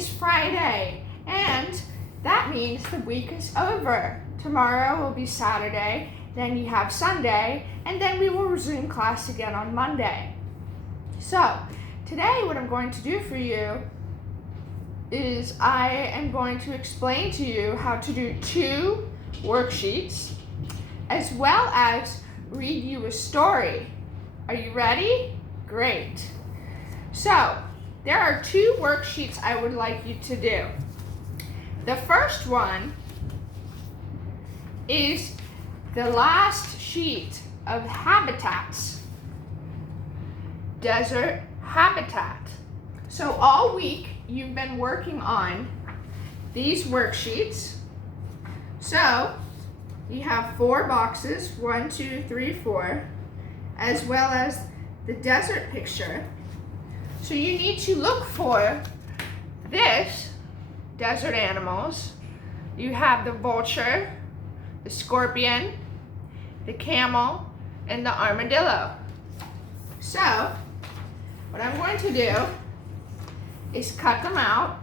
is Friday, and that means the week is over. Tomorrow will be Saturday, then you have Sunday, and then we will resume class again on Monday. So, today what I'm going to do for you is I am going to explain to you how to do 2 worksheets, as well as read you a story. Are you ready? Great. So, there are 2 worksheets I would like you to do. The first one is the last sheet of habitats. Desert habitat. So all week you've been working on these worksheets. So you have 4 boxes, 1, 2, 3, 4, as well as the desert picture. So you need to look for this desert animals. You have the vulture, the scorpion, the camel, and the armadillo. So what I'm going to do is cut them out.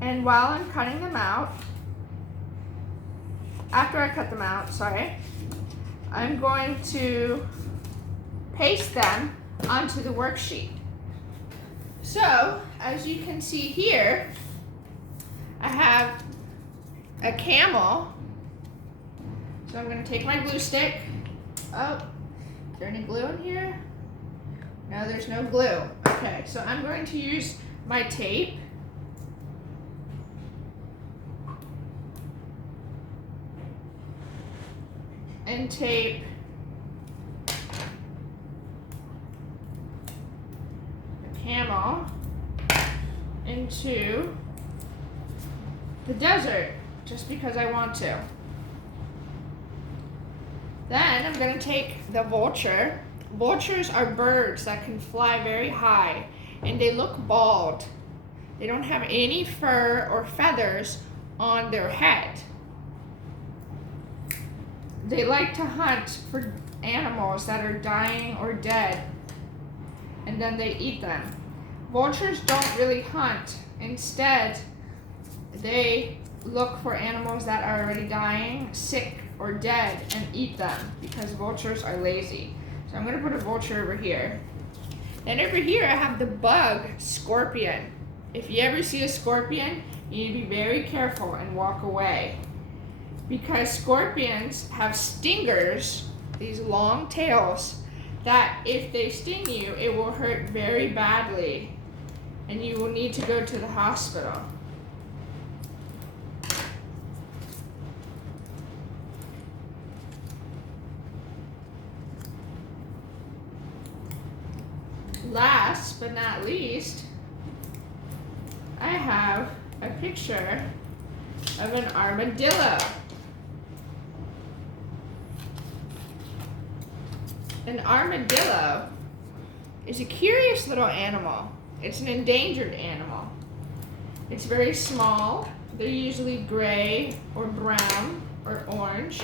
And while I'm cutting them out, after I cut them out, I'm going to paste them onto the worksheet. So, as you can see here, I have a camel. So I'm going to take my glue stick. Oh, is there any glue in here? No, there's no glue. Okay, so I'm going to use my tape. And tape the camel into the desert, just because I want to. Then I'm going to take the vulture. Vultures are birds that can fly very high, and they look bald. They don't have any fur or feathers on their head. They like to hunt for animals that are dying or dead, and then they eat them. Vultures don't really hunt. Instead, they look for animals that are already dying, sick, or dead, and eat them, because vultures are lazy. So I'm going to put a vulture over here. Then over here I have the bug scorpion. If you ever see a scorpion, you need to be very careful and walk away, because scorpions have stingers, these long tails, that if they sting you, it will hurt very badly, and you will need to go to the hospital. Last but not least, I have a picture of an armadillo. An armadillo is a curious little animal. It's an endangered animal. It's very small. They're usually gray or brown or orange,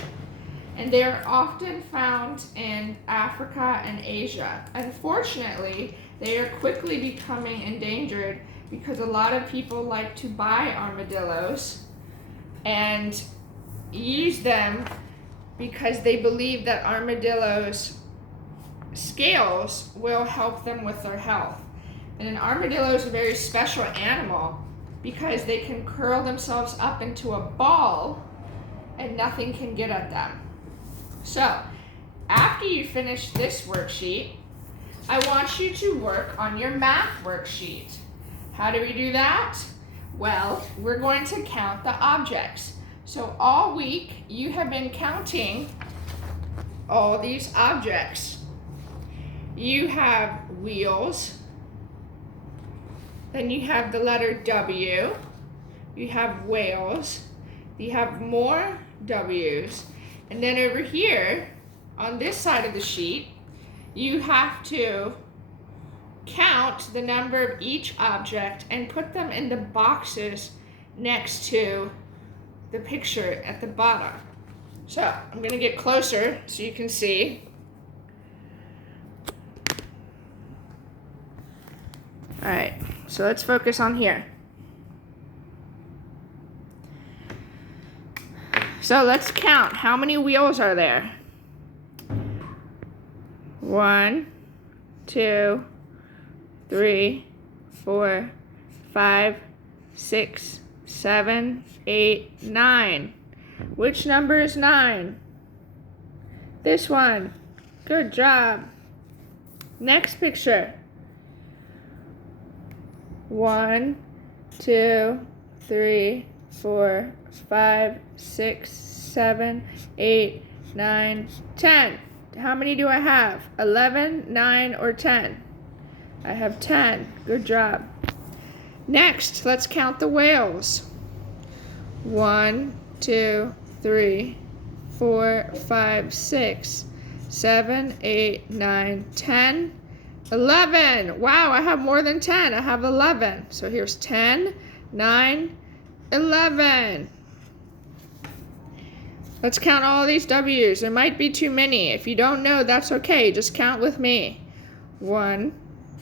and they're often found in Africa and Asia. Unfortunately, they are quickly becoming endangered because a lot of people like to buy armadillos and use them because they believe that armadillos' scales will help them with their health. And an armadillo is a very special animal because they can curl themselves up into a ball and nothing can get at them. So, after you finish this worksheet, I want you to work on your math worksheet. How do we do that? Well, we're going to count the objects. So all week, you have been counting all these objects. You have wheels, then you have the letter W, you have whales, you have more W's, and then over here, on this side of the sheet, you have to count the number of each object and put them in the boxes next to the picture at the bottom. So I'm going to get closer so you can see. All right, so let's focus on here. So let's count. How many wheels are there? 1, 2, 3, 4, 5, 6, 7, 8, 9. Which number is 9? This one. Good job. Next picture. 1, 2, 3, 4, 5, 6, 7, 8, 9, 10. How many do I have? 11, 9, or 10? I have 10. Good job. Next, let's count the whales. 1, 2, 3, 4, 5, 6, 7, 8, 9, 10, 11. Wow, I have more than 10. I have 11. So here's 10, 9, 11. Let's count all these W's. There might be too many. If you don't know, that's okay. Just count with me. 1,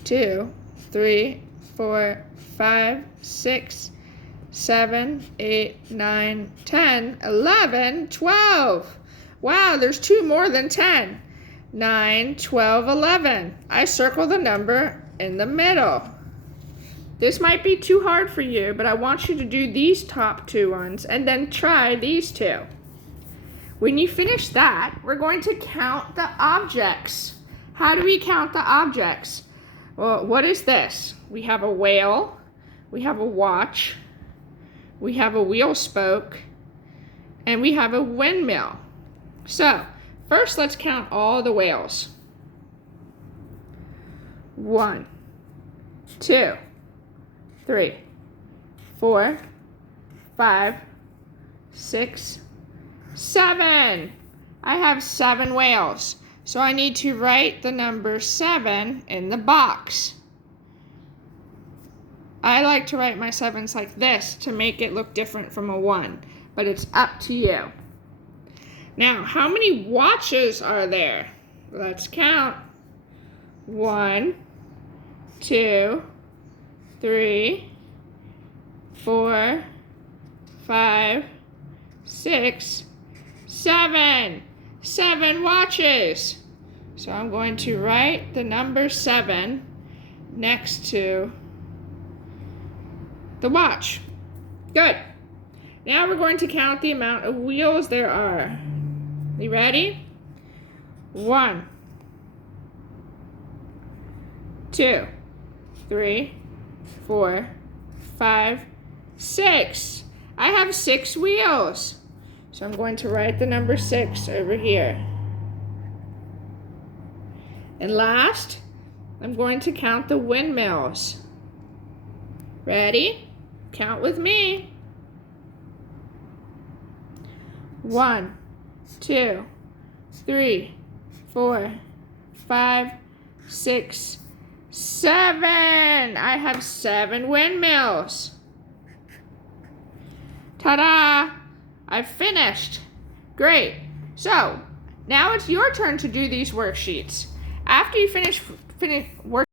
2, 3, 4, 5, 6, 7, 8, 9, 10, 11, 12. Wow, there's 2 more than 10. 9, 12, 11. I circle the number in the middle. This might be too hard for you, but I want you to do these top 2 ones and then try these 2. When you finish that, we're going to count the objects. How do we count the objects? Well, what is this? We have a whale, we have a watch, we have a wheel spoke, and we have a windmill. So, first let's count all the whales. 1, 2, 3, 4, 5, 6, 7. I have 7 whales. So I need to write the number 7 in the box. I like to write my 7s like this to make it look different from a 1, but it's up to you. Now, how many watches are there? Let's count. 1, 2, 3, 4, 5, 6, 7. 7 watches. So I'm going to write the number 7 next to the watch. Good. Now we're going to count the amount of wheels there are. You ready? 1, 2, 3, 4, 5, 6. I have 6 wheels. So I'm going to write the number 6 over here. And last, I'm going to count the windmills. Ready? Count with me. 1, 2, 3, 4, 5, 6, 7. I have 7 windmills. Ta-da! I've finished. Great. So, now it's your turn to do these worksheets. After you finish work